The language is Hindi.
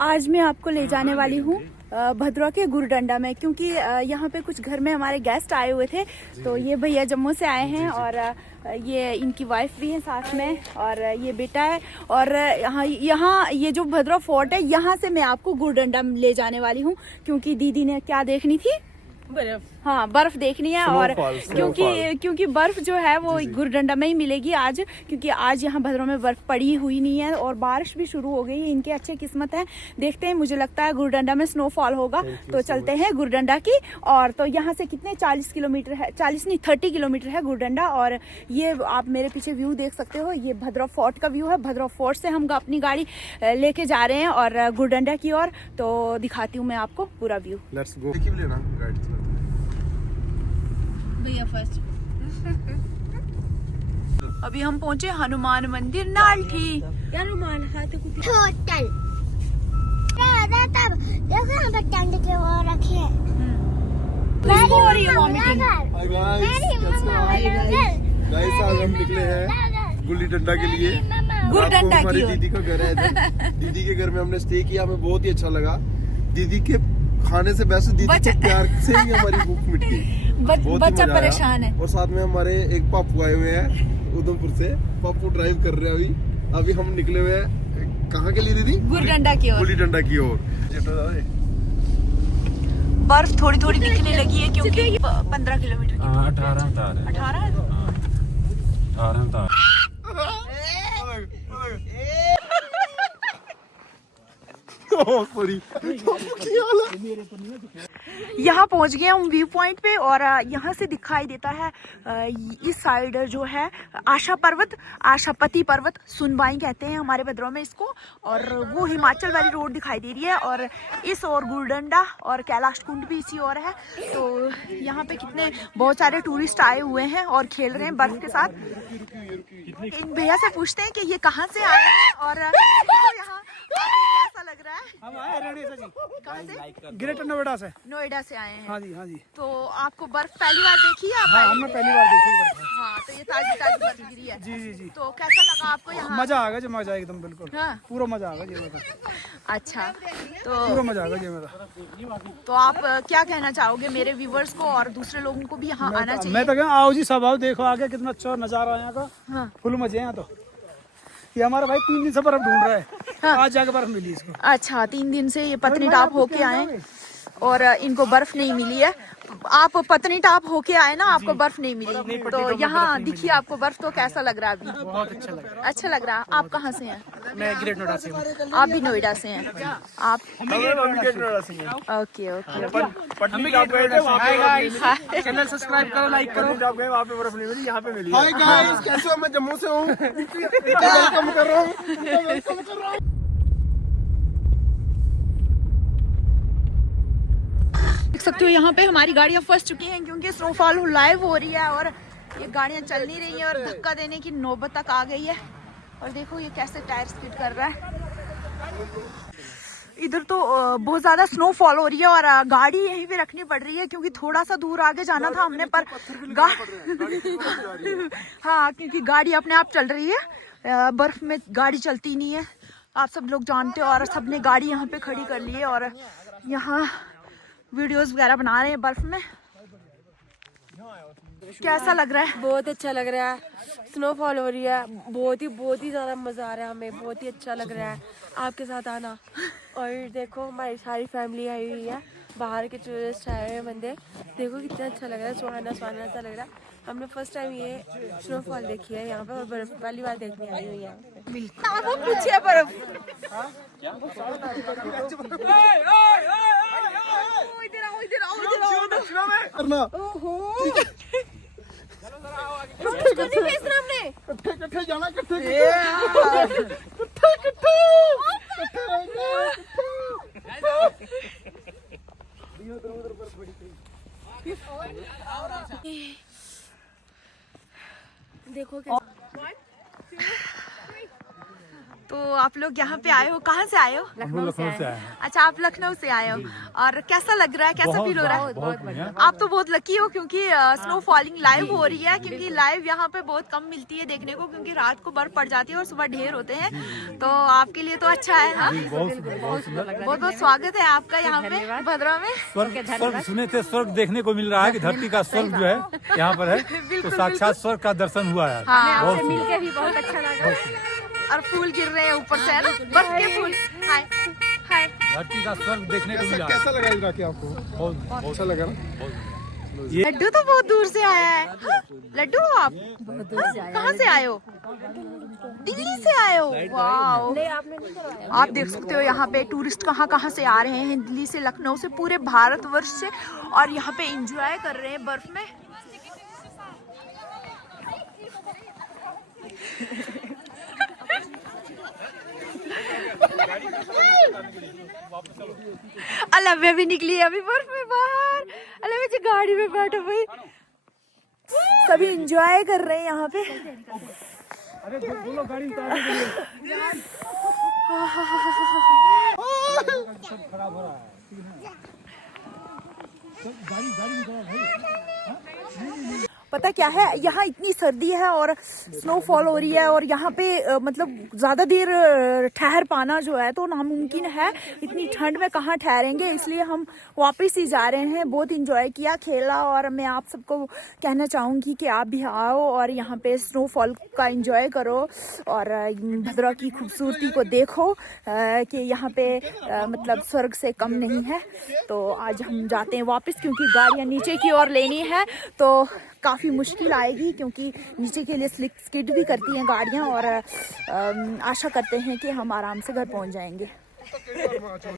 आज मैं आपको ले जाने वाली हूँ भद्रवा के गुरडंडा में, क्योंकि यहाँ पे कुछ घर में हमारे गेस्ट आए हुए थे। तो ये भैया जम्मू से आए हैं और ये इनकी वाइफ भी है साथ में और ये बेटा है। और यहाँ ये जो भद्रवा फोर्ट है, यहाँ से मैं आपको गुरडंडा ले जाने वाली हूँ, क्योंकि दीदी ने क्या देखनी थी, बर्फ। हाँ, बर्फ देखनी है। और क्योंकि बर्फ जो है वो गुरडंडा में ही मिलेगी आज, क्योंकि आज यहाँ भद्रवा में बर्फ पड़ी हुई नहीं है और बारिश भी शुरू हो गई है। इनके अच्छे किस्मत है, देखते हैं। मुझे लगता है गुरडंडा में स्नोफॉल होगा, तो चलते हैं गुरडंडा की। और तो यहाँ से कितने 40 किलोमीटर है, 40 नहीं 30 किलोमीटर है गुरडंडा। और ये आप मेरे पीछे व्यू देख सकते हो, ये भद्रवा फोर्ट का व्यू है। भद्रवा फोर्ट से हम अपनी गाड़ी लेके जा रहे हैं और गुरडंडा की ओर। तो दिखाती हूँ मैं आपको पूरा व्यू। Let's go. भैया फर्स्ट। अभी हम पहुंचे हनुमान मंदिर नालठी। हनुमान होटल तब देखो यहाँ पर टेंट के वो रखे हैं। गाइस आज हम निकले हैं गुल्ली डंडा के लिए। गुरडंडा की हमारी दीदी का घर है। दीदी के घर में हमने स्टे किया, हमें बहुत ही अच्छा लगा। दीदी के खाने से वैसे दीदी के प्यार से ही हमारी भूख मिट गई। बच्चा परेशान है। और साथ में हमारे एक पापू आए हुए हैं उधमपुर से। पापू ड्राइव कर रहे हैं। अभी हम निकले हुए हैं कहाँ के लिए दीदी? गुरडंडा की ओर। गुल्ली डंडा की ओर। बर्फ थोड़ी थोड़ी दिखने लगी है, क्योंकि 15 किलोमीटर की 18 यहाँ पहुँच गए हम व्यू पॉइंट पे। और यहाँ से दिखाई देता है इस साइड जो है आशापति पर्वत, सुनबाई कहते हैं हमारे भद्रवा में इसको। और वो हिमाचल वाली रोड दिखाई दे रही है। और इस ओर गुरडंडा और कैलाश कुंड भी इसी ओर है। तो यहाँ पे बहुत सारे टूरिस्ट आए हुए हैं और खेल रहे हैं बर्फ के साथ। इन भैया से पूछते हैं कि ये कहाँ से आए हैं और यहाँ कैसा लग रहा है। हम आए रेडियो से। कहाँ से? ग्रेटर नोएडा से। नोएडा से आए हैं। हाँ जी, हाँ जी। तो आपको बर्फ पहली बार देखी है? हाँ, हमने पहली बार देखी बर्फ। हाँ, तो ये ताजी ताजी बर्फ गिरी है। जी जी जी। तो कैसा लगा आपको यहाँ? मजा आ गया जी, मजा एकदम बिल्कुल। हाँ। पूरा मजा आ गया जी मेरा। अच्छा, पूरा तो मजा आ गया जी मेरा। तो आप क्या कहना चाहोगे मेरे व्यूवर्स को और दूसरे लोगों को भी यहाँ आना चाहिए? मैं तो कहूँ आओ जी, सब आओ, देखो आगे कितना अच्छा नजारा है यहाँ का। हाँ। फुल मजे हैं यहाँ तो। ये हमारा भाई 3 दिन से बर्फ ढूंढ रहा है। हाँ। आज जाके बर्फ मिली इसको। अच्छा, 3 दिन से ये पत्नीटाप होके आए और इनको बर्फ नहीं मिली है। आप पत्नीटाप होके आए ना, आपको बर्फ नहीं मिली, तो यहाँ दिखिए आपको बर्फ। तो कैसा लग रहा है अभी? बहुत अच्छा लग रहा अच्छा लग रहा है। आप कहाँ से हैं? मैं ग्रेट नोएडा से हूँ। आप भी नोएडा से हैं? आप ओके ओके। चैनल सब्सक्राइब करो, लाइक करो। वहाँ पे बर्फ नहीं मिली, यहाँ पे मिली। हाय गाइस, कैसे हो? मैं जम्मू से हूँ। वेलकम कर रहा हूँ। देख सकते हो यहाँ पे हमारी गाड़ियाँ फंस चुकी हैं, क्योंकि स्नोफॉल लाइव हो रही है और ये गाड़ियाँ चल नहीं रही हैं और धक्का देने की नौबत तक आ गई है। और देखो ये कैसे टायर स्किड कर रहा है। इधर तो बहुत ज्यादा स्नोफॉल हो रही है और गाड़ी यहीं पे रखनी पड़ रही है, क्योंकि थोड़ा सा दूर आगे जाना था हमने, पर हाँ, क्योंकि गाड़ी अपने आप चल रही है, बर्फ में गाड़ी चलती नहीं है, आप सब लोग जानते हो। और सबने गाड़ी यहाँ पे खड़ी कर ली है और यहाँ वीडियोस वगैरह बना रहे हैं बर्फ में। कैसा लग रहा है? बहुत अच्छा लग रहा है। स्नोफॉल हो रही है, बहुत ही ज्यादा मजा आ रहा है हमें। बहुत ही अच्छा लग रहा है आपके साथ आना। और देखो हमारी सारी फैमिली आई हुई है, बाहर के टूरिस्ट आए हुए बंदे। देखो कितना अच्छा लग रहा है, सुहाना सुहाना सा लग रहा है। हमने फर्स्ट टाइम ये स्नोफॉल देखी है यहाँ पर, और बर्फ पहली बार देखने आई हुई है। पूछिए बर्फ। देखो क्या। तो आप लोग यहाँ पे आए हो, कहाँ से आए हो? लखनऊ से आए हैं। अच्छा, आप लखनऊ से आए हो। और कैसा लग रहा है, कैसा फील हो रहा है? बहुत बढ़िया। आप तो बहुत लकी हो क्योंकि स्नो फॉलिंग लाइव हो रही है, क्योंकि लाइव यहाँ पे बहुत कम मिलती है देखने को, क्योंकि रात को बर्फ पड़ जाती है और सुबह ढेर होते हैं। तो आपके लिए तो अच्छा है। हाँ, बहुत बहुत स्वागत है आपका यहाँ पे भद्रा में। स्वर्ग सुने थे, स्वर्ग देखने को मिल रहा है कि धरती का स्वर्ग जो है यहाँ पर है, तो साक्षात स्वर्ग का दर्शन हुआ है। हाँ, बहुत सुंदर। मिलके भी बहुत अच्छा लगा। और फूल गिर रहे हैं ऊपर से, है ना, बर्फ के फूल। हाय हाय। धरती का स्वर्ग देखने को मिला है। कैसा लगा इधर आपको? बहुत अच्छा लगा ना? लड्डू तो बहुत दूर से आया है। हाँ, लड्डू हो आप? कहाँ से आए हो? दिल्ली से आए हो? वाह, आप देख सकते हो यहाँ पे टूरिस्ट कहाँ कहाँ से आ रहे हैं, दिल्ली से, लखनऊ से, पूरे भारतवर्ष से, और यहाँ पे एंजॉय कर रहे हैं बर्फ में। अलव्या भी निकली है अभी बर्फ में बाहर। अलव्या जी गाड़ी में बैठो भाई। सभी एंजॉय कर रहे हैं यहाँ पे। पता क्या है, यहाँ इतनी सर्दी है और स्नोफॉल हो रही है, और यहाँ पे मतलब ज़्यादा देर ठहर पाना जो है तो नामुमकिन है। इतनी ठंड में कहाँ ठहरेंगे, इसलिए हम वापस ही जा रहे हैं। बहुत इंजॉय किया, खेला, और मैं आप सबको कहना चाहूँगी कि आप भी आओ और यहाँ पे स्नोफॉल का इंजॉय करो और भद्रा की खूबसूरती को देखो कि यहाँ पे मतलब स्वर्ग से कम नहीं है। तो आज हम जाते हैं वापस, क्योंकि गाड़ियाँ नीचे की ओर लेनी है तो काफ़ी मुश्किल आएगी, क्योंकि नीचे के लिए स्किड भी करती हैं गाड़ियाँ, और आशा करते हैं कि हम आराम से घर पहुंच जाएंगे।